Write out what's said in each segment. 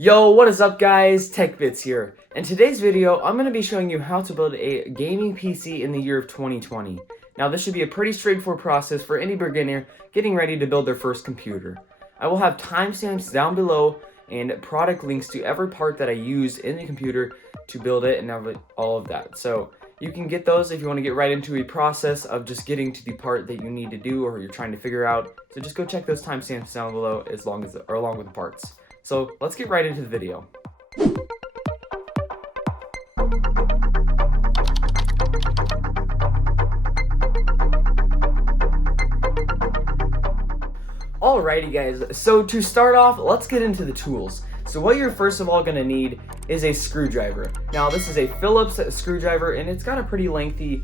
Yo, what is up guys? TechBits here. In today's video, I'm going to be showing you how to build a gaming PC in the year of 2020. Now this should be a pretty straightforward process for any beginner getting ready to build their first computer. I will have timestamps down below and product links to every part that I used in the computer to build it and all of that. So you can get those if you want to get right into a process of just getting to the part that you need to do or you're trying to figure out. So just go check those timestamps down below along with the parts. So let's get right into the video. Alrighty guys, so to start off, let's get into the tools. So what you're first of all going to need is a screwdriver. Now this is a Phillips screwdriver and it's got a pretty lengthy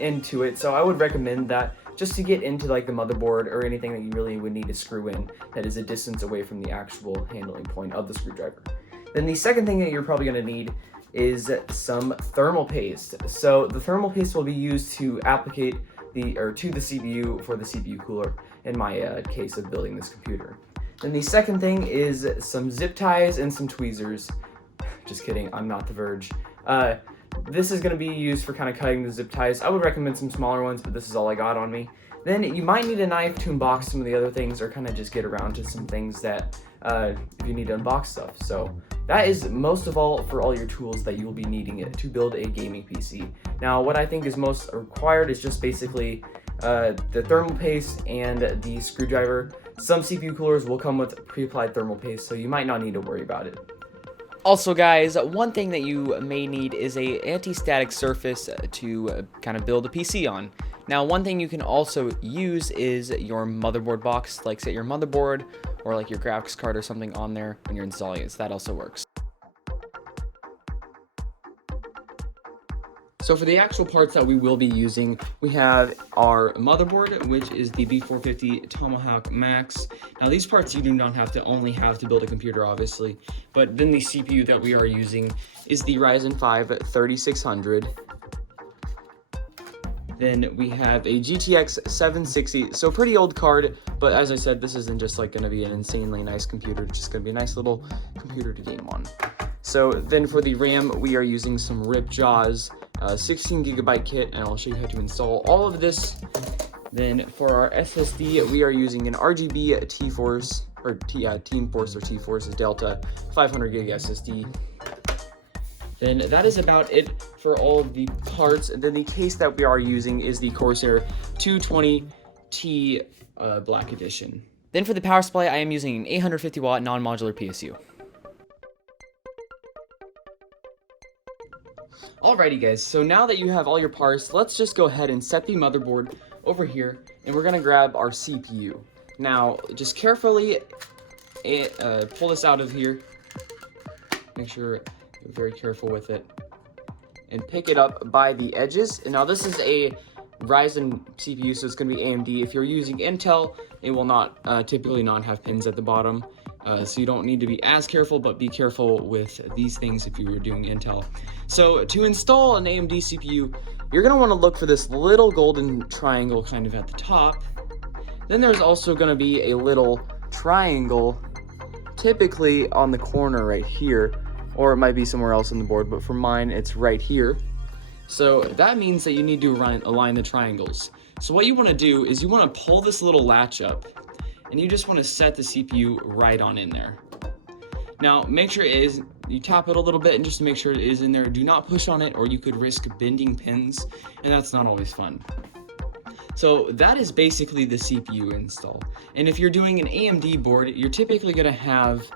end to it, so I would recommend that just to get into like the motherboard or anything that you really would need to screw in that is a distance away from the actual handling point of the screwdriver. Then the second thing that you're probably going to need is some thermal paste. So the thermal paste will be used to applicate to the CPU for the CPU cooler in my case of building this computer. Then the second thing is some zip ties and some tweezers. Just kidding, I'm not the Verge. This is going to be used for kind of cutting the zip ties. I would recommend some smaller ones, but this is all I got on me. Then you might need a knife to unbox some of the other things or kind of just get around to some things that if you need to unbox stuff. So that is most of all for all your tools that you will be needing it to build a gaming PC. Now what I think is most required is just basically the thermal paste and the screwdriver. Some CPU coolers will come with pre-applied thermal paste, so you might not need to worry about it. Also guys, one thing that you may need is a anti-static surface to kind of build a PC on. Now one thing you can also use is your motherboard box, like set your motherboard or like your graphics card or something on there when you're installing it, so that also works. So for the actual parts that we will be using, we have our motherboard, which is the B450 Tomahawk Max. Now these parts you do not have to build a computer, obviously, but then the CPU that we are using is the Ryzen 5 3600. Then we have a GTX 760, so pretty old card, but as I said, this isn't just like going to be an insanely nice computer, it's just going to be a nice little computer to game on. So then for the RAM, we are using some RIP Jaws 16GB kit, and I'll show you how to install all of this. Then for our SSD, we are using an RGB T-Force, or T-Force Delta 500GB SSD. Then that is about it for all of the parts. And then the case that we are using is the Corsair 220T Black Edition. Then for the power supply, I am using an 850 watt non-modular PSU. Alrighty guys, so now that you have all your parts, let's just go ahead and set the motherboard over here, and we're gonna grab our CPU. Now, just carefully pull this out of here. Make sure you're very careful with it. And pick it up by the edges. And now this is a Ryzen CPU, so it's gonna be AMD. If you're using Intel, it will not typically not have pins at the bottom. So you don't need to be as careful, but be careful with these things if you were doing Intel. So to install an AMD CPU, you're going to want to look for this little golden triangle kind of at the top. Then there's also going to be a little triangle typically on the corner right here, or it might be somewhere else on the board, but for mine it's right here. So that means that you need to align the triangles. So what you want to do is you want to pull this little latch up, and you just want to set the CPU right on in there. Now make sure you tap it a little bit and just to make sure it is in there. Do not push on it or you could risk bending pins, and that's not always fun. So that is basically the CPU install. And if you're doing an AMD board, you're typically going to have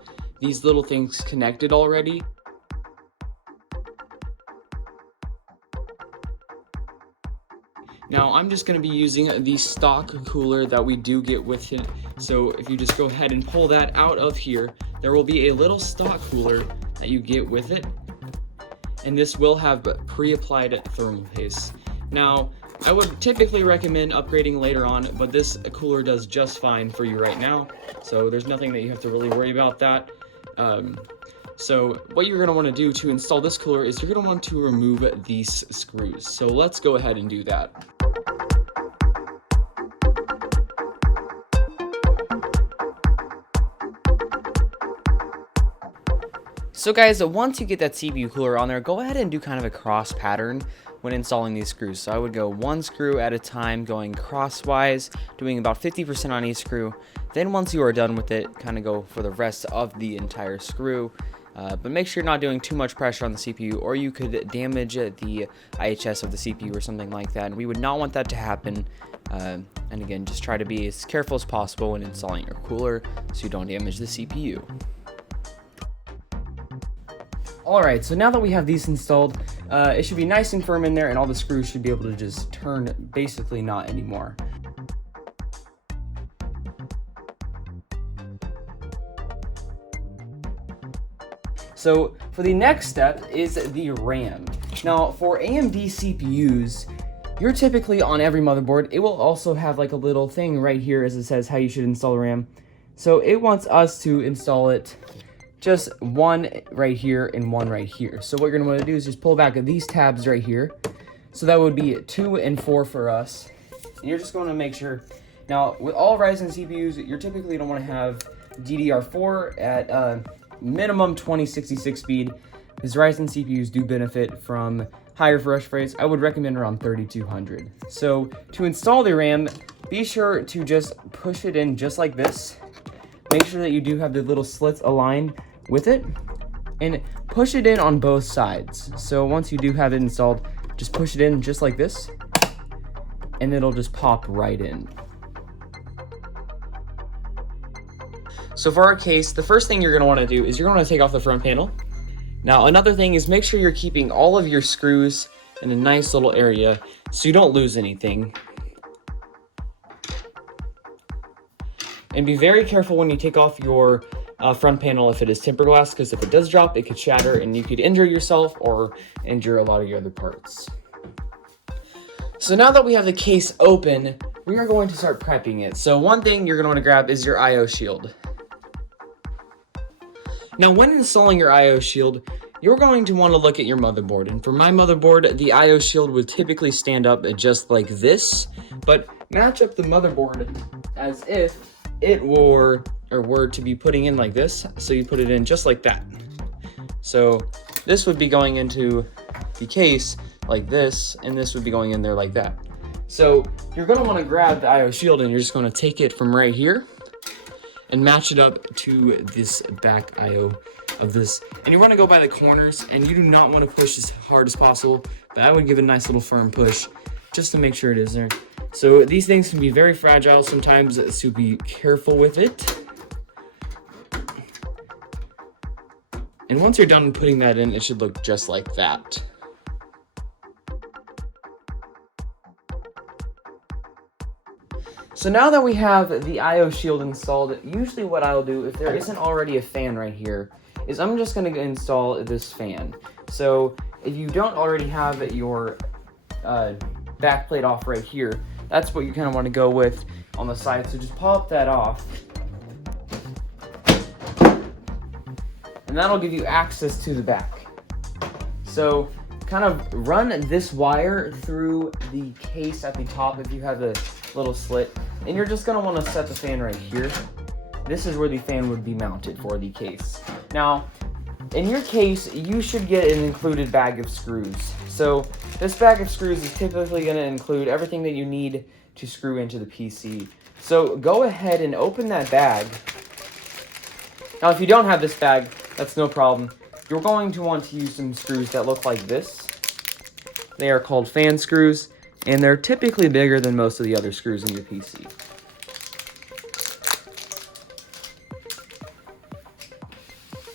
these little things connected already. Now I'm just going to be using the stock cooler that we do get with it. So if you just go ahead and pull that out of here, there will be a little stock cooler that you get with it. And this will have pre-applied thermal paste. Now I would typically recommend upgrading later on, but this cooler does just fine for you right now. So there's nothing that you have to really worry about that. So what you're going to want to do to install this cooler is you're going to want to remove these screws. So let's go ahead and do that. So guys, once you get that CPU cooler on there, go ahead and do kind of a cross pattern when installing these screws. So I would go one screw at a time, going crosswise, doing about 50% on each screw. Then once you are done with it, kind of go for the rest of the entire screw. But make sure you're not doing too much pressure on the CPU, or you could damage the IHS of the CPU or something like that. And we would not want that to happen. And again, just try to be as careful as possible when installing your cooler so you don't damage the CPU. Alright, so now that we have these installed, it should be nice and firm in there, and all the screws should be able to just turn basically not anymore. So for the next step is the RAM. Now for AMD CPUs, you're typically on every motherboard. It will also have like a little thing right here as it says how you should install RAM. So it wants us to install it just one right here and one right here. So what you're gonna wanna do is just pull back these tabs right here. So that would be 2 and 4 for us. And you're just gonna make sure. Now with all Ryzen CPUs, you're typically gonna wanna have DDR4 at minimum 2066 speed, because Ryzen CPUs do benefit from higher refresh rates. I would recommend around 3200. So to install the RAM, be sure to just push it in just like this. Make sure that you do have the little slits aligned with it, and push it in on both sides. So once you do have it installed, just push it in just like this, and it'll just pop right in. So for our case, the first thing you're going to want to do is you're going to take off the front panel. Now another thing is make sure you're keeping all of your screws in a nice little area so you don't lose anything. And be very careful when you take off your front panel if it is tempered glass, because if it does drop, it could shatter and you could injure yourself or injure a lot of your other parts. So now that we have the case open, we are going to start prepping it. So one thing you're going to want to grab is your IO shield. Now when installing your IO shield, you're going to want to look at your motherboard. And for my motherboard, the IO shield would typically stand up just like this, but match up the motherboard as if it were to be putting in like this. So you put it in just like that. So this would be going into the case like this, and this would be going in there like that. So you're going to want to grab the IO shield, and you're just going to take it from right here and match it up to this back IO of this. And you want to go by the corners, and you do not want to push as hard as possible, but I would give it a nice little firm push just to make sure it is there. So these things can be very fragile sometimes, so be careful with it. And once you're done putting that in, it should look just like that. So now that we have the IO shield installed, usually what I'll do, if there isn't already a fan right here, is I'm just going to install this fan. So if you don't already have your back plate off right here, that's what you kind of want to go with on the side. So just pop that off. And that'll give you access to the back. So kind of run this wire through the case at the top if you have a little slit. And you're just going to want to set the fan right here. This is where the fan would be mounted for the case. Now, in your case, you should get an included bag of screws. So this bag of screws is typically going to include everything that you need to screw into the PC. So go ahead and open that bag. Now, if you don't have this bag, that's no problem. You're going to want to use some screws that look like this. They are called fan screws, and they're typically bigger than most of the other screws in your PC.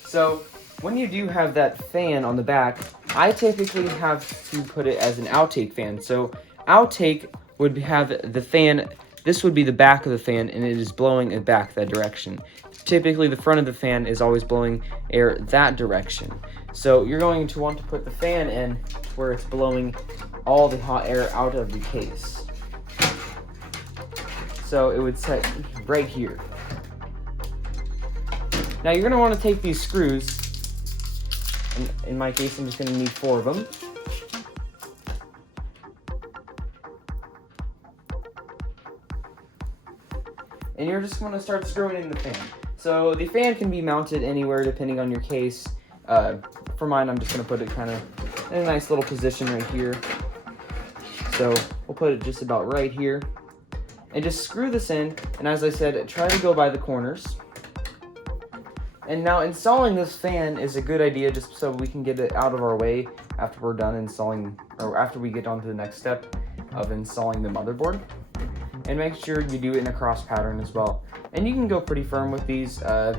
So when you do have that fan on the back, I typically have to put it as an outtake fan. So outtake would have the fan, this would be the back of the fan, and it is blowing it back that direction. Typically the front of the fan is always blowing air that direction. So you're going to want to put the fan in where it's blowing all the hot air out of the case. So it would set right here. Now you're going to want to take these screws, and in my case I'm just going to need 4 of them. And you're just going to start screwing in the fan. So the fan can be mounted anywhere depending on your case. For mine, I'm just going to put it kind of in a nice little position right here. So we'll put it just about right here. And just screw this in, and as I said, try to go by the corners. And now installing this fan is a good idea just so we can get it out of our way after we're done installing, or after we get on to the next step of installing the motherboard. And make sure you do it in a cross pattern as well. And you can go pretty firm with these. You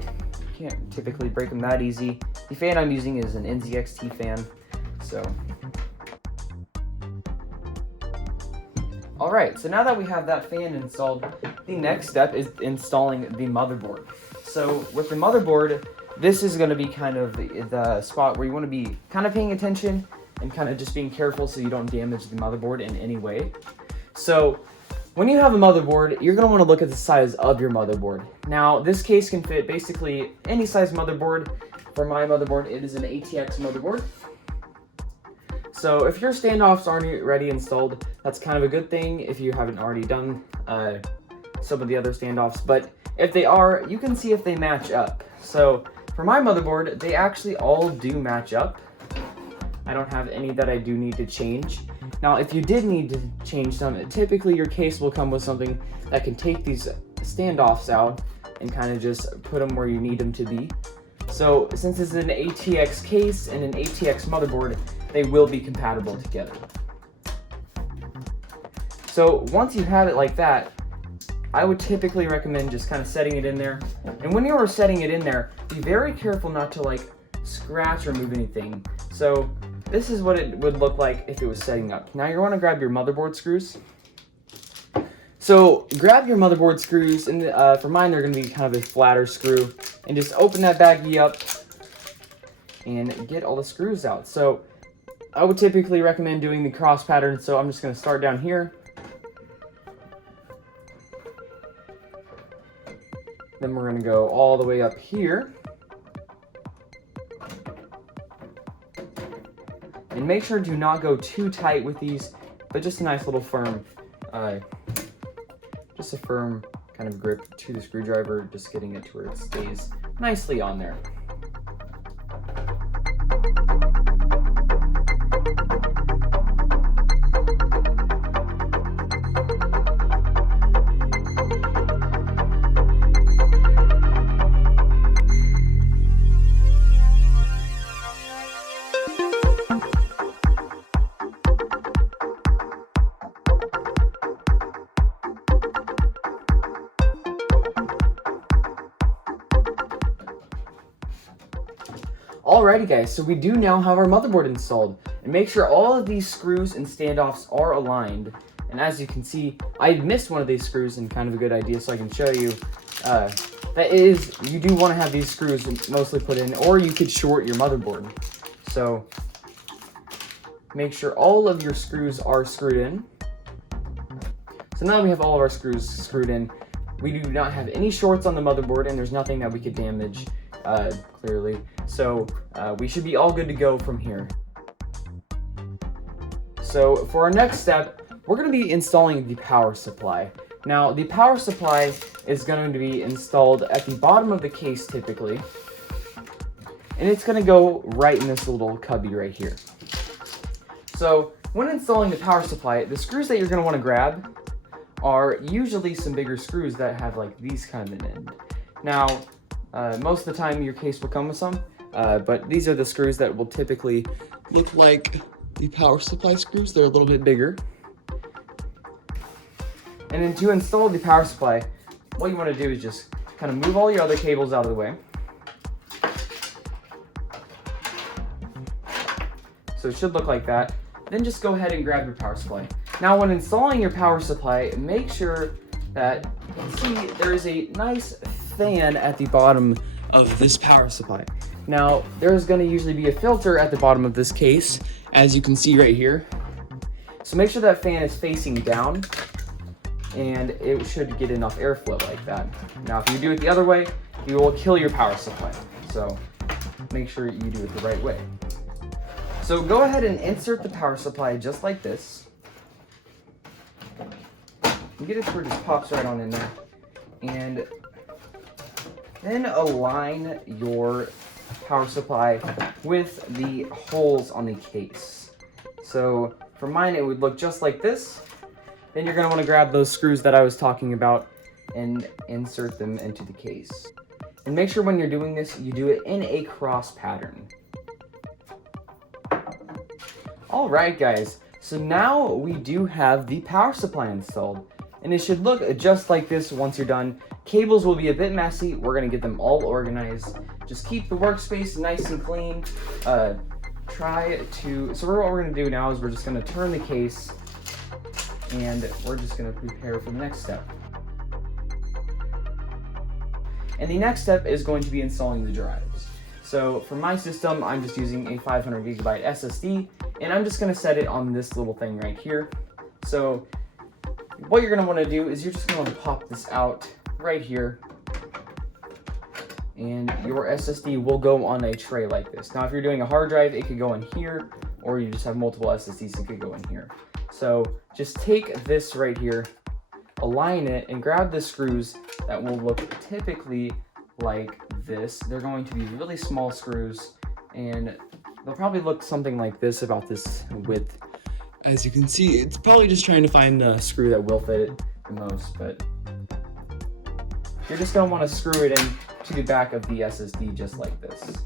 can't typically break them that easy. The fan I'm using is an NZXT fan, so. Alright, so now that we have that fan installed, the next step is installing the motherboard. So with the motherboard, this is going to be kind of the spot where you want to be kind of paying attention and kind of just being careful so you don't damage the motherboard in any way. So when you have a motherboard, you're going to want to look at the size of your motherboard. Now, this case can fit basically any size motherboard. For my motherboard, it is an ATX motherboard. So if your standoffs aren't already installed, that's kind of a good thing if you haven't already done some of the other standoffs. But if they are, you can see if they match up. So for my motherboard, they actually all do match up. I don't have any that I do need to change. Now, if you did need to change them, typically your case will come with something that can take these standoffs out and kind of just put them where you need them to be. So since it's an ATX case and an ATX motherboard, they will be compatible together. So once you have it like that, I would typically recommend just kind of setting it in there. And when you are setting it in there, be very careful not to like scratch or move anything. So this is what it would look like if it was setting up. Now you want to grab your motherboard screws. So grab your motherboard screws, and for mine they're going to be kind of a flatter screw, and just open that baggie up and get all the screws out. So I would typically recommend doing the cross pattern, so I'm just going to start down here. Then we're going to go all the way up here. And make sure to not go too tight with these, but just a nice little firm, just a firm kind of grip to the screwdriver, just getting it to where it stays nicely on there. Alrighty guys, so we do now have our motherboard installed, and make sure all of these screws and standoffs are aligned. And as you can see, I missed one of these screws, and kind of a good idea so I can show you. That is, you do want to have these screws mostly put in, or you could short your motherboard. So make sure all of your screws are screwed in. So now that we have all of our screws screwed in, we do not have any shorts on the motherboard, and there's nothing that we could damage, clearly. So we should be all good to go from here. So for our next step, we're going to be installing the power supply. Now the power supply is going to be installed at the bottom of the case typically, and it's going to go right in this little cubby right here. So when installing the power supply, the screws that you're going to want to grab are usually some bigger screws that have like these kind of an end. Now most of the time your case will come with some, but these are the screws that will typically look like the power supply screws. They're a little bit bigger. And then to install the power supply, what you want to do is just kind of move all your other cables out of the way. So it should look like that. Then just go ahead and grab your power supply. Now when installing your power supply, make sure that, see, there is a nice fan at the bottom of this power supply. Now there's going to usually be a filter at the bottom of this case, as you can see right here. So make sure that fan is facing down, and it should get enough airflow like that. Now if you do it the other way, you will kill your power supply. So make sure you do it the right way. So go ahead and insert the power supply just like this. You get it to where it just pops right on in there. And then align your power supply with the holes on the case. So for mine, it would look just like this. Then you're going to want to grab those screws that I was talking about and insert them into the case. And make sure when you're doing this, you do it in a cross pattern. All right, guys. So now we do have the power supply installed. And it should look just like this once you're done. Cables will be a bit messy. We're going to get them all organized. Just keep the workspace nice and clean. So what we're going to do now is we're just going to turn the case and we're just going to prepare for the next step. And the next step is going to be installing the drives. So for my system, I'm just using a 500 gigabyte SSD, and I'm just going to set it on this little thing right here. So what you're going to want to do is you're just going to pop this out right here, and your SSD will go on a tray like this. Now, if you're doing a hard drive, it could go in here, or you just have multiple SSDs, it could go in here. So just take this right here, align it, and grab the screws that will look typically like this. They're going to be really small screws, and they'll probably look something like this, about this width. As you can see, it's probably just trying to find the screw that will fit it the most, but you're just going to want to screw it in to the back of the SSD just like this.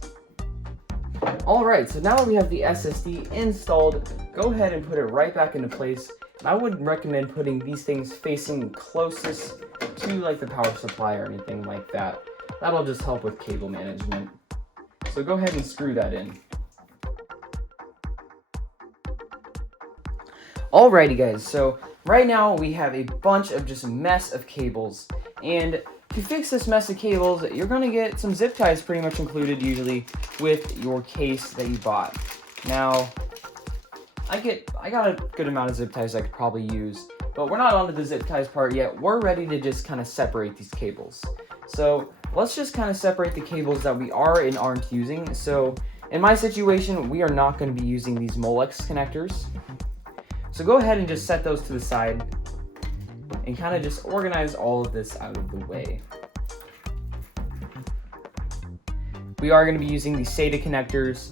Alright, so now that we have the SSD installed, go ahead and put it right back into place. I would recommend putting these things facing closest to like the power supply or anything like that. That'll just help with cable management. So go ahead and screw that in. Alrighty guys, so right now we have a bunch of just mess of cables, and to fix this mess of cables, you're going to get some zip ties pretty much included usually with your case that you bought. Now, I got a good amount of zip ties I could probably use, but we're not onto the zip ties part yet. We're ready to just kind of separate these cables. So let's just kind of separate the cables that we are and aren't using. So in my situation, we are not going to be using these Molex connectors. So go ahead and just set those to the side and kind of just organize all of this out of the way. We are going to be using the SATA connectors,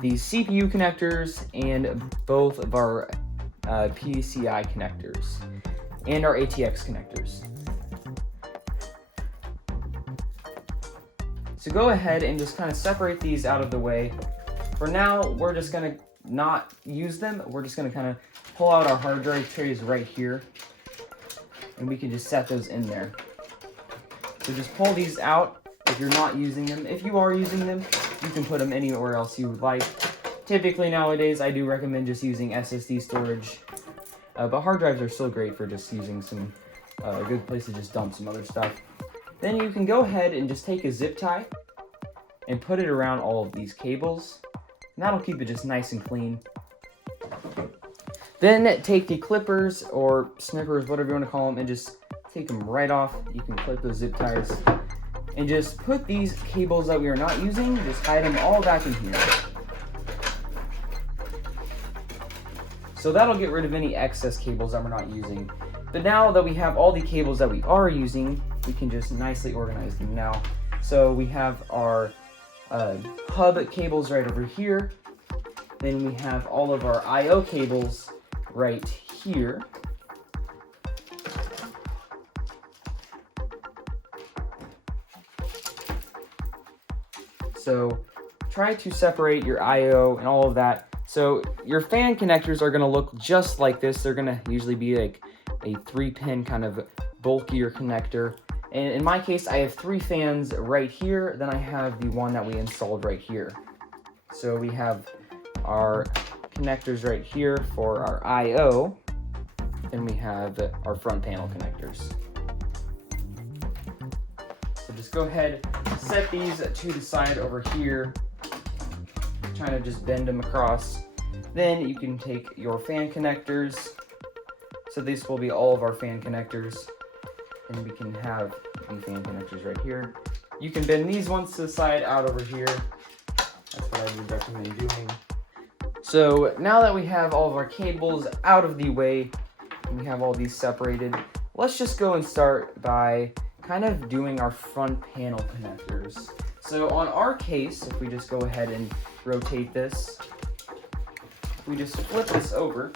the CPU connectors, and both of our PCI connectors, and our ATX connectors. So go ahead and just kind of separate these out of the way. For now, we're just going to not use them. We're just going to kind of pull out our hard drive trays right here, and we can just set those in there. So just pull these out if you're not using them. If you are using them, you can put them anywhere else you would like. Typically nowadays, I do recommend just using SSD storage, but hard drives are still great for just using some good place to just dump some other stuff. Then you can go ahead and just take a zip tie and put it around all of these cables, and that'll keep it just nice and clean. Then take the clippers or snippers, whatever you want to call them, and just take them right off. You can clip those zip ties and just put these cables that we are not using, just hide them all back in here. So that'll get rid of any excess cables that we're not using. But now that we have all the cables that we are using, we can just nicely organize them now. So we have our hub cables right over here. Then we have all of our I/O cables right here. So try to separate your I/O and all of that. So your fan connectors are going to look just like this. They're going to usually be like a 3-pin kind of bulkier connector. And in my case, I have 3 fans right here. Then I have the one that we installed right here. So we have our connectors right here for our I/O. Then we have our front panel connectors. So just go ahead, set these to the side over here. Trying to just bend them across. Then you can take your fan connectors. So these will be all of our fan connectors. And we can have the fan connectors right here. You can bend these ones to the side out over here. That's what I would recommend doing. So now that we have all of our cables out of the way, and we have all these separated, let's just go and start by kind of doing our front panel connectors. So on our case, if we just go ahead and rotate this, we just flip this over.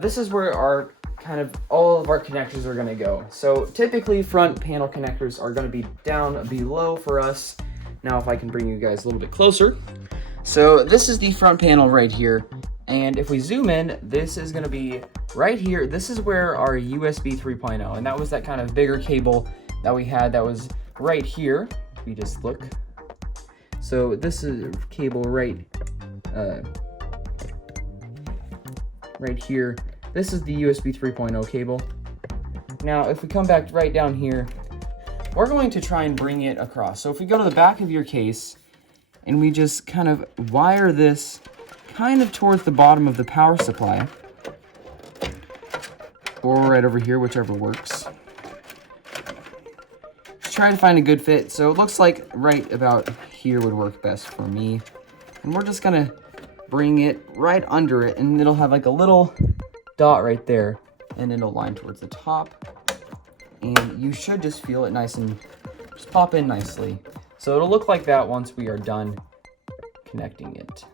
This is where our all of our connectors are going to go. So typically front panel connectors are going to be down below for us. Now if I can bring you guys a little bit closer. So this is the front panel right here. And if we zoom in, this is going to be right here. This is where our USB 3.0, and that was that kind of bigger cable that we had that was right here. If we just look. So this is cable right here. This is the USB 3.0 cable. Now, if we come back right down here, we're going to try and bring it across. So if we go to the back of your case and we just kind of wire this kind of towards the bottom of the power supply, or right over here, whichever works. Just try to find a good fit. So it looks like right about here would work best for me. And we're just gonna bring it right under it, and it'll have like a little dot right there, and it'll line towards the top, and you should just feel it nice and just pop in nicely. So it'll look like that once we are done connecting it.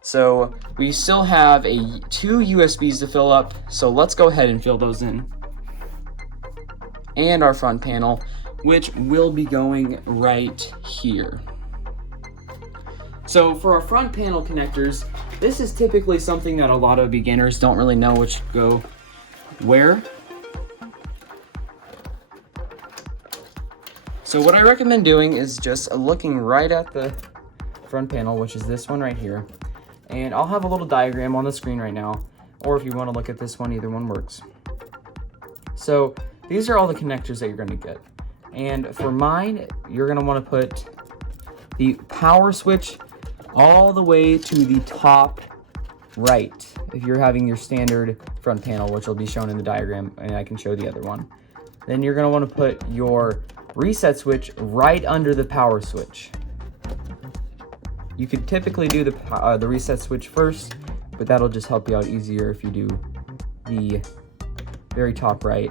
So we still have two USBs to fill up, so let's go ahead and fill those in. And our front panel, which will be going right here. So for our front panel connectors, this is typically something that a lot of beginners don't really know which go where. So what I recommend doing is just looking right at the front panel, which is this one right here. And I'll have a little diagram on the screen right now, or if you want to look at this one, either one works. So these are all the connectors that you're going to get. And for mine, you're going to want to put the power switch all the way to the top right if you're having your standard front panel, which will be shown in the diagram, and I can show the other one. Then you're going to want to put your reset switch right under the power switch. You could typically do the reset switch first, but that'll just help you out easier if you do the very top right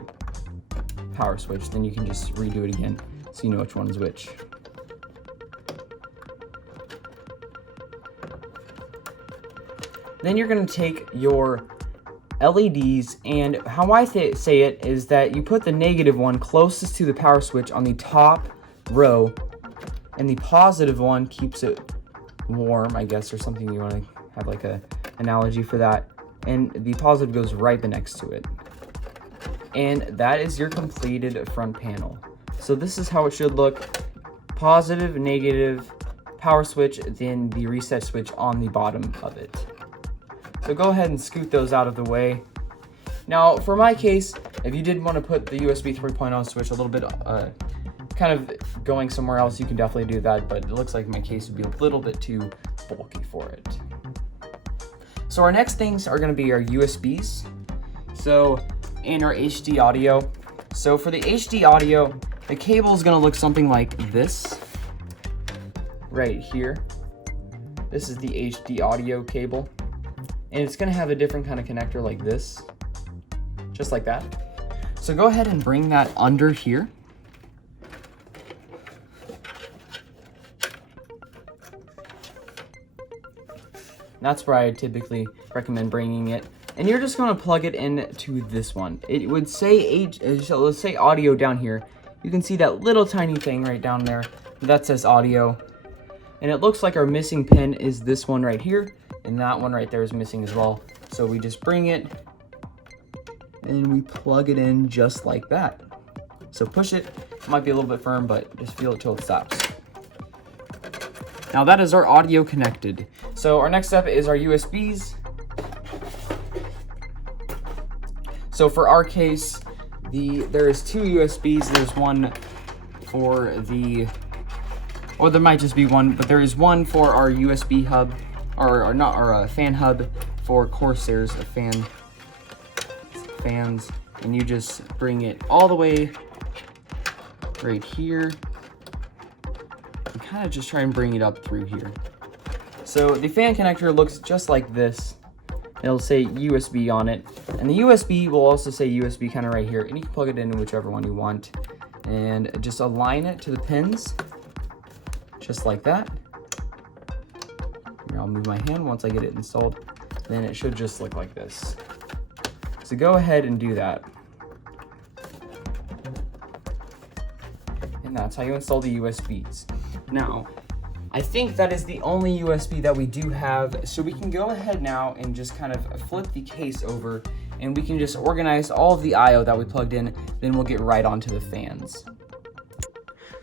power switch. Then you can just redo it again so you know which one is which. Then you're going to take your LEDs, and how I say it is that you put the negative one closest to the power switch on the top row, and the positive one keeps it warm, I guess, or something. You want to have like a analogy for that, and the positive goes right next to it. And that is your completed front panel. So this is how it should look: positive, negative, power switch, then the reset switch on the bottom of it. So go ahead and scoot those out of the way. Now, for my case, if you did want to put the USB 3.0 switch a little bit kind of going somewhere else, you can definitely do that, but it looks like my case would be a little bit too bulky for it. So our next things are going to be our USBs. So, and our HD audio. So for the HD audio, the cable is going to look something like this right here. This is the HD audio cable. And it's going to have a different kind of connector like this, just like that. So go ahead and bring that under here. That's where I typically recommend bringing it. And you're just going to plug it into this one. It would say let's say audio down here. You can see that little tiny thing right down there that says audio. And it looks like our missing pin is this one right here. And that one right there is missing as well. So we just bring it and we plug it in just like that. So push it. It might be a little bit firm, but just feel it till it stops. Now that is our audio connected. So our next step is our USBs. So for our case, there is two USBs. There's one for or there might just be one, but there is one for our USB hub, or not our fan hub for Corsairs fans, and you just bring it all the way right here and kind of just try and bring it up through here. So the fan connector looks just like this, It'll say USB on it, and the USB will also say USB kind of right here, and you can plug it into whichever one you want, and just align it to the pins, just like that. Here, I'll move my hand once I get it installed, then it should just look like this. So go ahead and do that. And that's how you install the USBs. Now, I think that is the only USB that we do have, so we can go ahead now and just kind of flip the case over, and we can just organize all of the I/O that we plugged in, then we'll get right onto the fans.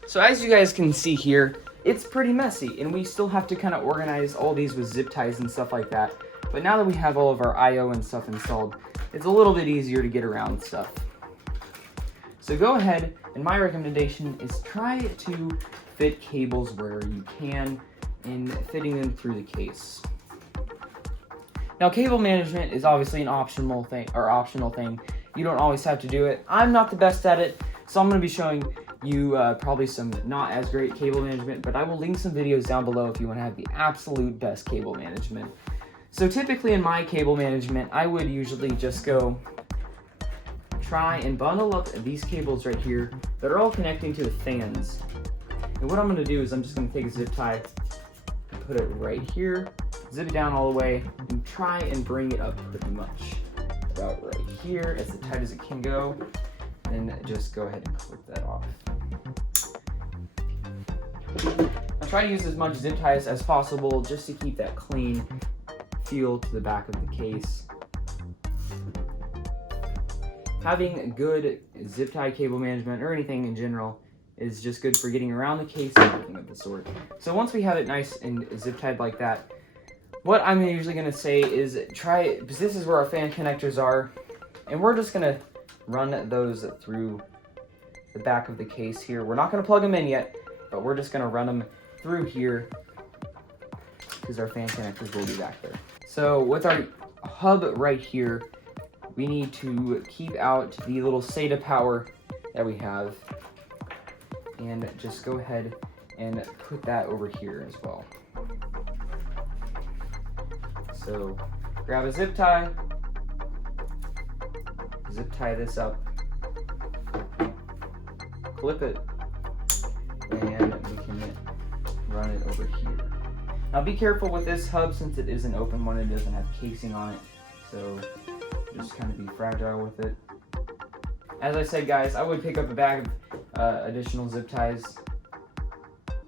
So as you guys can see here, it's pretty messy, and we still have to kind of organize all these with zip ties and stuff like that. But now that we have all of our I/O and stuff installed, it's a little bit easier to get around stuff. So go ahead, and my recommendation is try to fit cables where you can in fitting them through the case. Now, cable management is obviously an optional thing. You don't always have to do it. I'm not the best at it, so I'm going to be showing you probably some not as great cable management, but I will link some videos down below if you want to have the absolute best cable management. So typically in my cable management, I would usually just go try and bundle up these cables right here that are all connecting to the fans. And what I'm going to do is I'm just going to take a zip tie and put it right here, zip it down all the way, and try and bring it up pretty much about right here as tight as it can go, and just go ahead and clip that off. I try to use as much zip ties as possible just to keep that clean feel to the back of the case. Having good zip tie cable management, or anything in general, is just good for getting around the case and everything of the sort. So once we have it nice and zip tied like that, what I'm usually going to say is try, because this is where our fan connectors are, and we're just going to run those through the back of the case here. We're not going to plug them in yet, but we're just going to run them through here because our fan connectors will be back there. So with our hub right here, we need to keep out the little SATA power that we have, and just go ahead and put that over here as well. So grab a zip tie this up, clip it, and we can run it over here. Now be careful with this hub since it is an open one, it doesn't have casing on it, so just kind of be fragile with it. As I said, guys, I would pick up a bag of additional zip ties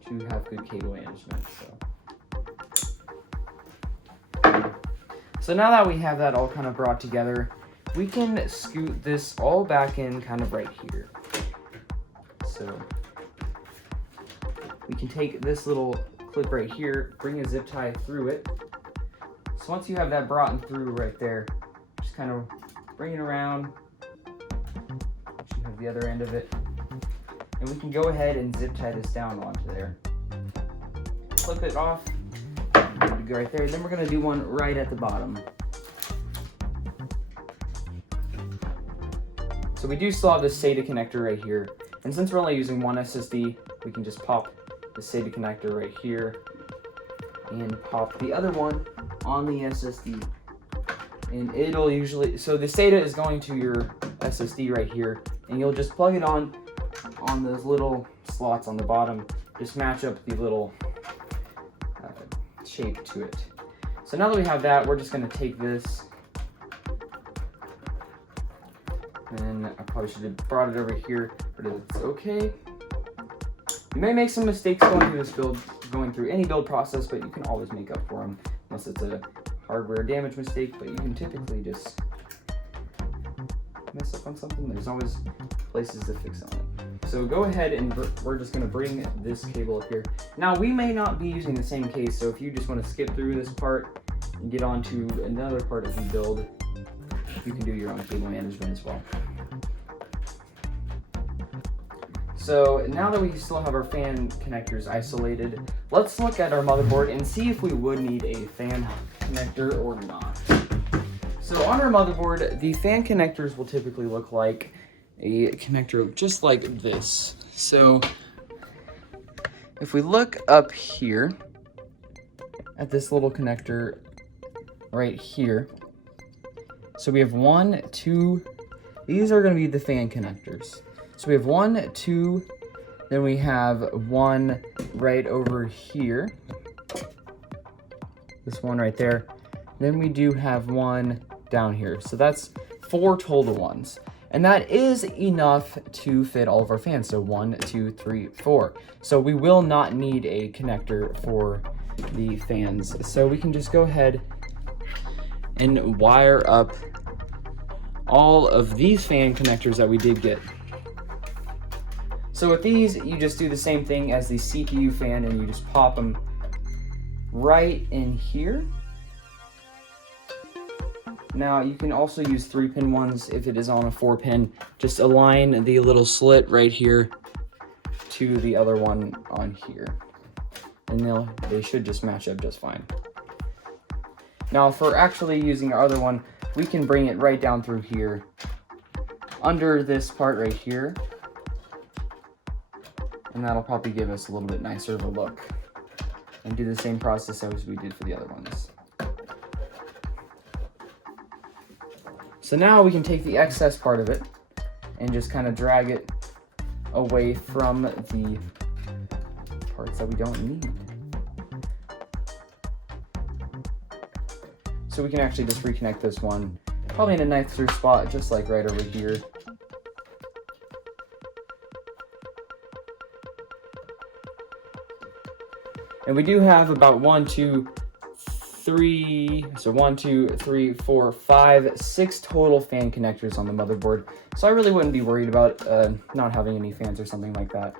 to have good cable management. So now that we have that all kind of brought together, we can scoot this all back in kind of right here. So we can take this little clip right here, bring a zip tie through it. So once you have that brought in through right there, just kind of bring it around. You have the other end of it. And we can go ahead and zip tie this down onto there. Flip it off, go right there. Then we're going to do one right at the bottom. So we do still have this SATA connector right here. And since we're only using one SSD, we can just pop the SATA connector right here and pop the other one on the SSD. And it'll usually, so the SATA is going to your SSD right here, and you'll just plug it on those little slots on the bottom. Just match up the little shape to it. So now that we have that, we're just going to take this, and I probably should have brought it over here, but it's okay. You may make some mistakes going through this build, going through any build process, but you can always make up for them, unless it's a hardware damage mistake, but you can typically just mess up on something. There's always places to fix on it. So go ahead and we're just going to bring this cable up here. Now we may not be using the same case, so if you just want to skip through this part and get on to another part of the build, you can do your own cable management as well. So now that we still have our fan connectors isolated, let's look at our motherboard and see if we would need a fan connector or not. So on our motherboard, the fan connectors will typically look like a connector just like this. So if we look up here at this little connector right here, So we have 1, 2, these are gonna be the fan connectors. So we have 1, 2, then we have 1 right over here. This one right there. Then we do have 1 down here. So that's 4 total ones. And that is enough to fit all of our fans. So 1, 2, 3, 4. So we will not need a connector for the fans. So we can just go ahead and wire up all of these fan connectors that we did get. So with these, you just do the same thing as the CPU fan and you just pop them right in here. Now you can also use 3-pin ones if it is on a 4-pin. Just align the little slit right here to the other one on here. And they should just match up just fine. Now for actually using our other one, we can bring it right down through here, under this part right here. And that'll probably give us a little bit nicer of a look. And do the same process as we did for the other ones. So now we can take the excess part of it and just kind of drag it away from the parts that we don't need. So we can actually just reconnect this one, probably in a nicer spot, just like right over here. And we do have about 1, 2, 3, so 1, 2, 3, 4, 5, 6 total fan connectors on the motherboard. So I really wouldn't be worried about not having any fans or something like that.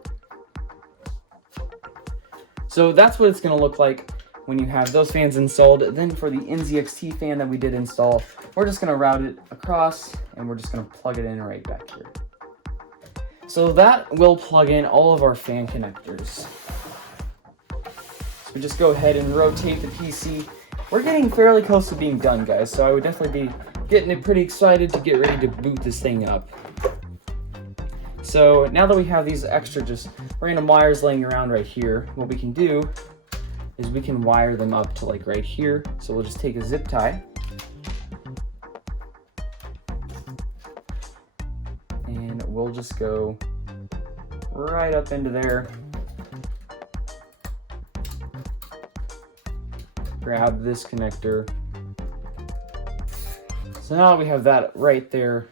So that's what it's going to look like when you have those fans installed. Then for the NZXT fan that we did install, we're just going to route it across and we're just going to plug it in right back here. So that will plug in all of our fan connectors. So we just go ahead and rotate the PC. We're getting fairly close to being done, guys, so I would definitely be getting pretty excited to get ready to boot this thing up. So now that we have these extra just random wires laying around right here, what we can do is we can wire them up to like right here. So we'll just take a zip tie and we'll just go right up into there. Grab this connector. So now we have that right there.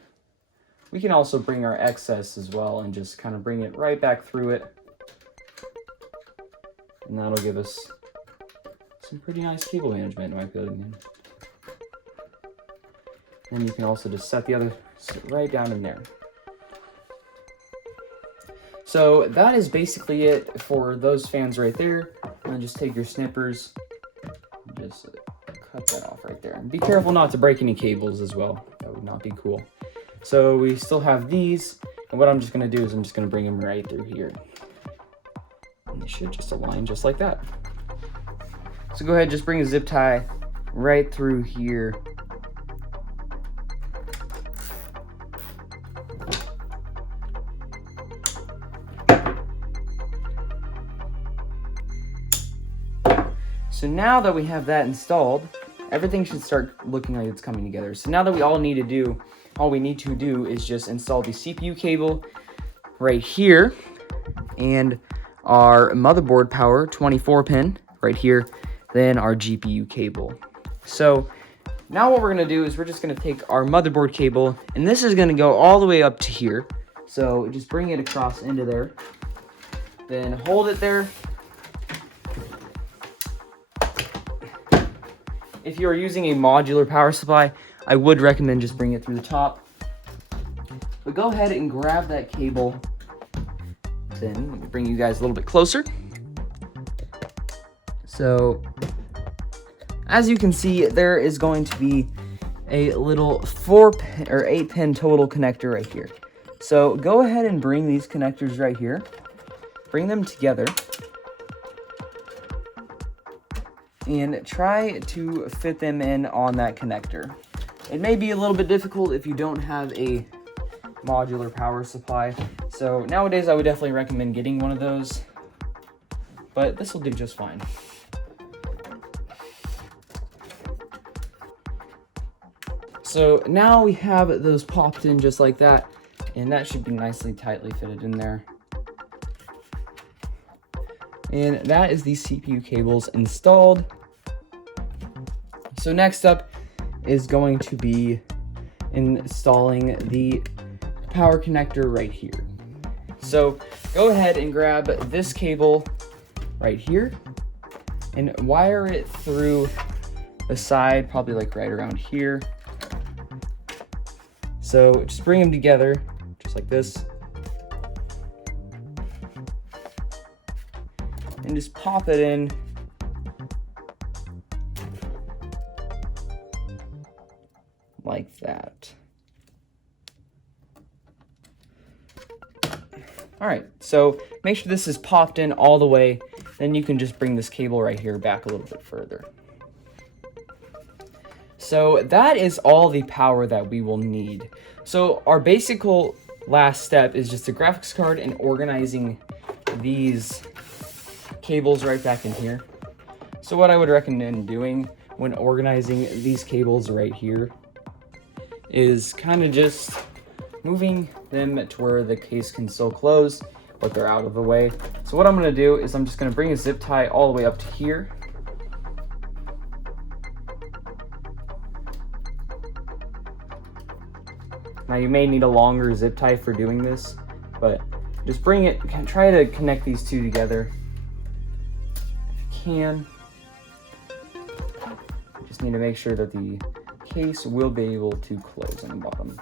We can also bring our excess as well and just kind of bring it right back through it. And that'll give us some pretty nice cable management in my opinion. And you can also just set the other right down in there. So that is basically it for those fans right there. And just take your snippers, just cut that off right there. And be careful not to break any cables as well. That would not be cool. So we still have these, and what I'm just gonna do is I'm just gonna bring them right through here. And they should just align just like that. So go ahead, just bring a zip tie right through here. So now that we have that installed, everything should start looking like it's coming together. So now that all we need to do is just install the CPU cable right here and our motherboard power 24-pin right here, then our GPU cable. So now what we're gonna do is we're just gonna take our motherboard cable, and this is gonna go all the way up to here. So just bring it across into there, then hold it there. If you are using a modular power supply, I would recommend just bring it through the top. But go ahead and grab that cable. Then let me bring you guys a little bit closer. So, as you can see, there is going to be a little 4-pin or 8-pin total connector right here. So go ahead and bring these connectors right here. Bring them together. And try to fit them in on that connector. It may be a little bit difficult if you don't have a modular power supply. So nowadays I would definitely recommend getting one of those, but this will do just fine. So now we have those popped in just like that, and that should be nicely tightly fitted in there. And that is the CPU cables installed. So next up is going to be installing the power connector right here. So go ahead and grab this cable right here and wire it through the side, probably like right around here. So just bring them together, just like this. And just pop it in. Like that. All right, so make sure this is popped in all the way. Then you can just bring this cable right here back a little bit further. So that is all the power that we will need. So our basic last step is just the graphics card and organizing these cables right back in here. So what I would recommend doing when organizing these cables right here is kind of just moving them to where the case can still close, but they're out of the way. So what I'm going to do is I'm just going to bring a zip tie all the way up to here. Now you may need a longer zip tie for doing this, but just bring it, try to connect these two together if you can. Just need to make sure that the case will be able to close on the bottom.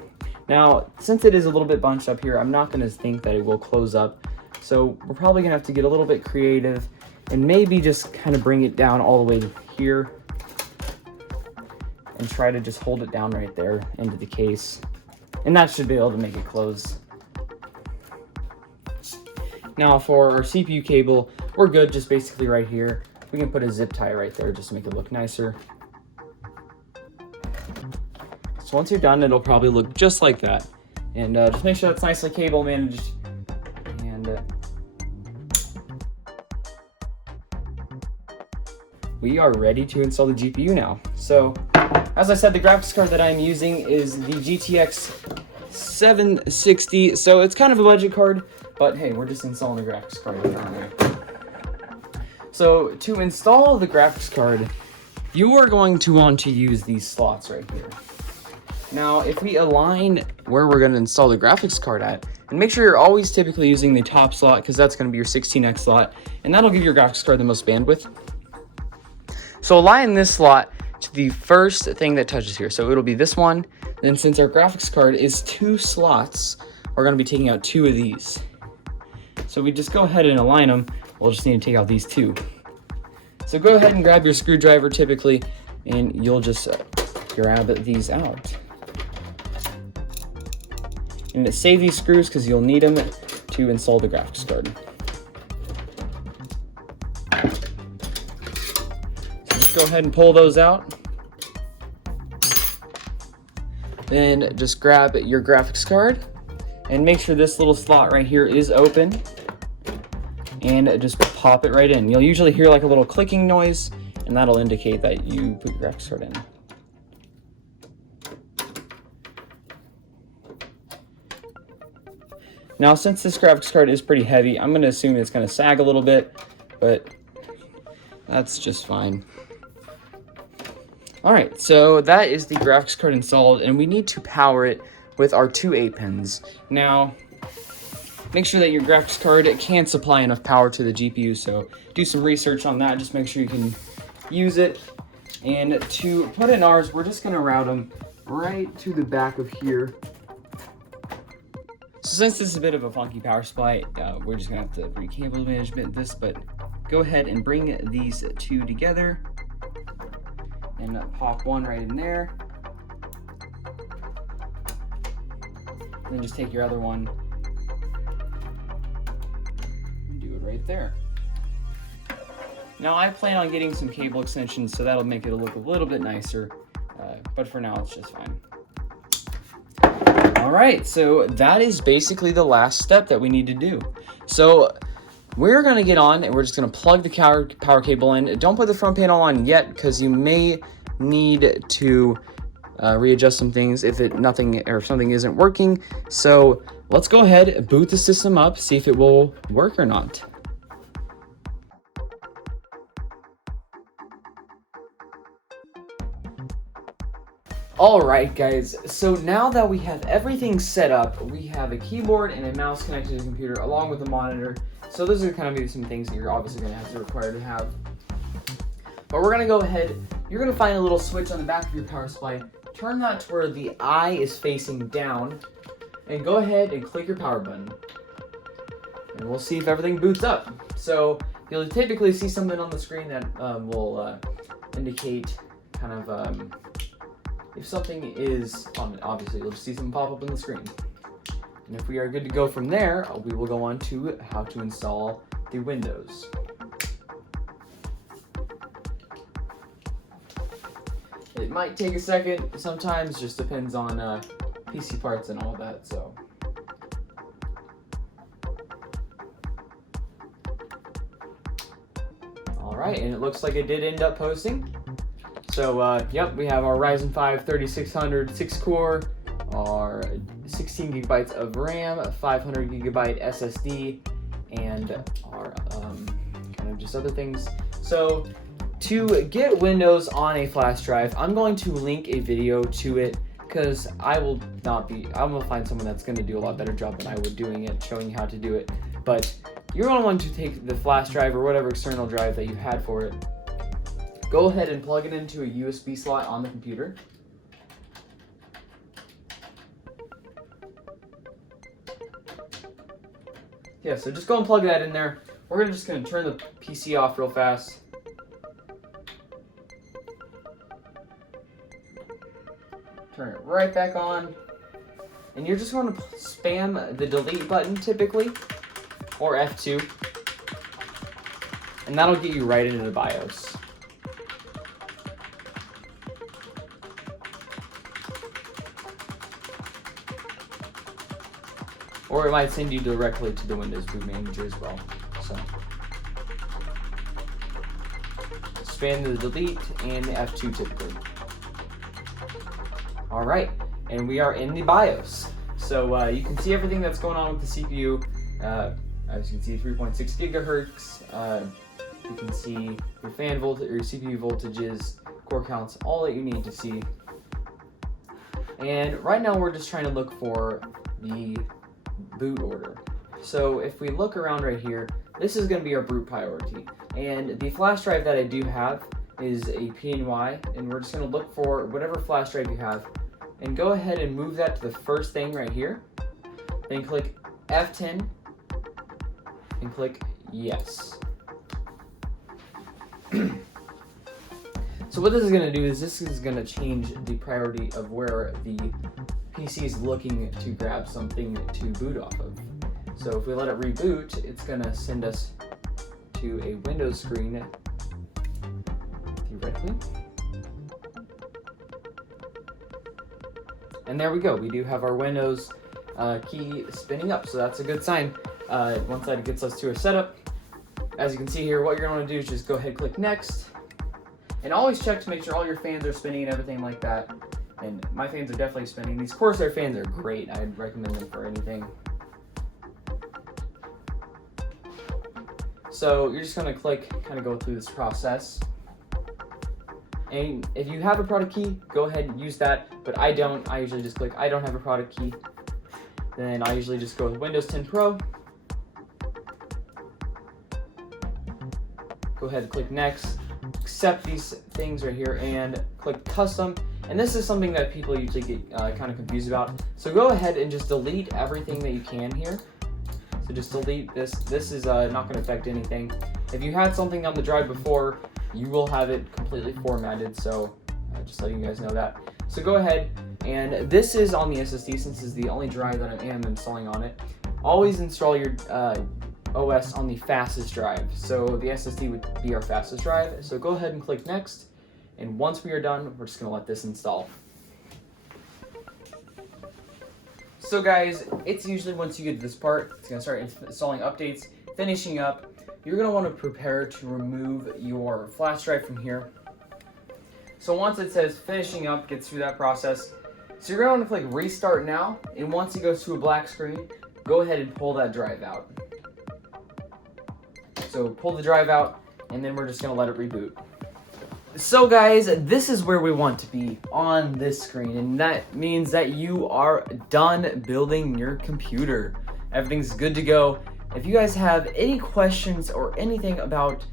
Now, since it is a little bit bunched up here, I'm not going to think that it will close up. So we're probably going to have to get a little bit creative and maybe just kind of bring it down all the way to here and try to just hold it down right there into the case. And that should be able to make it close. Now for our CPU cable, we're good just basically right here. We can put a zip tie right there just to make it look nicer. So once you're done, it'll probably look just like that. And just make sure that's nicely cable managed. And we are ready to install the GPU now. So as I said, the graphics card that I'm using is the GTX 760. So it's kind of a budget card, but hey, we're just installing the graphics card anyway. So to install the graphics card, you are going to want to use these slots right here. Now, if we align where we're going to install the graphics card at, and make sure you're always typically using the top slot because that's going to be your 16x slot, and that'll give your graphics card the most bandwidth. So align this slot to the first thing that touches here. So it'll be this one. Then since our graphics card is 2 slots, we're going to be taking out 2 of these. So we just go ahead and align them. We'll just need to take out these 2. So go ahead and grab your screwdriver typically, and you'll just grab these out. And save these screws because you'll need them to install the graphics card. So just go ahead and pull those out. Then just grab your graphics card and make sure this little slot right here is open. And just pop it right in. You'll usually hear like a little clicking noise, and that'll indicate that you put your graphics card in. Now, since this graphics card is pretty heavy, I'm going to assume it's going to sag a little bit, but that's just fine. All right, so that is the graphics card installed, and we need to power it with our 2 8-pins. Now, make sure that your graphics card can supply enough power to the GPU, so do some research on that. Just make sure you can use it. And to put in ours, we're just going to route them right to the back of here. So since this is a bit of a funky power supply, we're just going to have to re-cable management this, but go ahead and bring these 2 together and pop one right in there. Then just take your other one and do it right there. Now I plan on getting some cable extensions, so that'll make it look a little bit nicer, but for now it's just fine. All right, so that is basically the last step that we need to do. So we're gonna get on and we're just gonna plug the power cable in. Don't put the front panel on yet because you may need to readjust some things if something isn't working. So let's go ahead, boot the system up, see if it will work or not. Alright guys, so now that we have everything set up, we have a keyboard and a mouse connected to the computer along with a monitor. So those are kind of some things that you're obviously going to have to require to have. But we're going to go ahead, you're going to find a little switch on the back of your power supply, turn that to where the eye is facing down, and go ahead and click your power button. And we'll see if everything boots up. So you'll typically see something on the screen that will indicate kind of if something is on. Obviously you'll see something pop up on the screen. And if we are good to go from there, we will go on to how to install the Windows. It might take a second, sometimes just depends on PC parts and all that, so. Alright, and it looks like it did end up posting. So, yep, we have our Ryzen 5 3600 6-core, our 16 gigabytes of RAM, 500 gigabyte SSD, and our kind of just other things. So, to get Windows on a flash drive, I'm going to link a video to it because I'm going to find someone that's going to do a lot better job than I would doing it, showing you how to do it. But you're going to want to take the flash drive or whatever external drive that you had for it. Go ahead and plug it into a USB slot on the computer. Yeah, so just go and plug that in there. We're just going to turn the PC off real fast. Turn it right back on. And you're just going to spam the delete button typically, or F2. And that'll get you right into the BIOS. Or it might send you directly to the Windows Boot Manager as well. So, spam the delete and the F2 typically. Alright, and we are in the BIOS. So you can see everything that's going on with the CPU. As you can see, 3.6 gigahertz. You can see your fan voltage, or your CPU voltages, core counts, all that you need to see. And right now we're just trying to look for the boot order. So if we look around right here, this is going to be our boot priority. And the flash drive that I do have is a PNY, and we're just going to look for whatever flash drive you have and go ahead and move that to the first thing right here. Then click F10 and click yes. So what this is going to do is this is going to change the priority of where the PC is looking to grab something to boot off of. So if we let it reboot, it's going to send us to a Windows screen theoretically. And there we go. We do have our Windows key spinning up, so that's a good sign. Once that gets us to a setup, as you can see here, what you're going to want to do is just go ahead and click next. And always check to make sure all your fans are spinning and everything like that. And my fans are definitely spinning. These Corsair fans are great. I'd recommend them for anything. So you're just going to click, kind of go through this process. And if you have a product key, go ahead and use that. But I don't. I usually just click I don't have a product key. Then I usually just go with Windows 10 Pro. Go ahead and click next. Accept these things right here and click custom. And this is something that people usually get kind of confused about. So go ahead and just delete everything that you can here. So just delete this. This is not going to affect anything. If you had something on the drive before, you will have it completely formatted. So just letting you guys know that. So go ahead, and this is on the SSD since this is the only drive that I am installing on it. Always install your OS on the fastest drive. So the SSD would be our fastest drive. So go ahead and click next. And once we are done, we're just going to let this install. So guys, it's usually once you get to this part, it's going to start installing updates, finishing up. You're going to want to prepare to remove your flash drive from here. So once it says finishing up, gets through that process. So you're going to click restart now, and once it goes to a black screen, go ahead and pull that drive out. So pull the drive out, and then we're just going to let it reboot. So guys, this is where we want to be on this screen, and that means that you are done building your computer. Everything's good to go. If you guys have any questions or anything about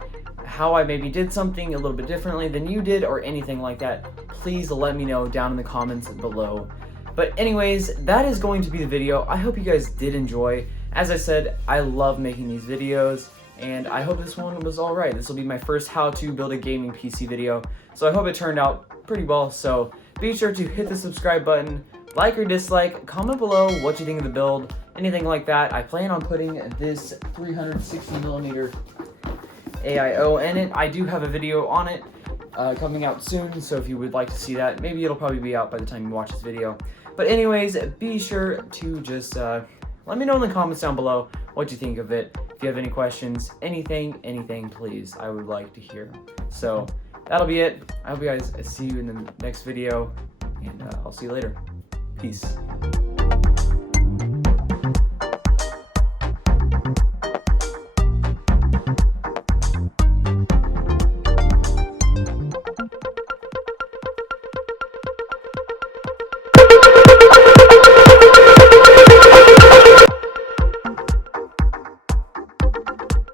how I maybe did something a little bit differently than you did or anything like that, please let me know down in the comments below. But anyways, that is going to be the video. I hope you guys did enjoy. As I said, I love making these videos, and I hope this one was alright. This will be my first how to build a gaming PC video, so I hope it turned out pretty well. So be sure to hit the subscribe button, like or dislike, comment below what you think of the build, anything like that. I plan on putting this 360mm AIO in it. I do have a video on it coming out soon, so if you would like to see that, maybe it'll probably be out by the time you watch this video. But anyways, be sure to just let me know in the comments down below what you think of it. If you have any questions, anything, please, I would like to hear. So that'll be it. I hope you guys see you in the next video, and I'll see you later. Peace.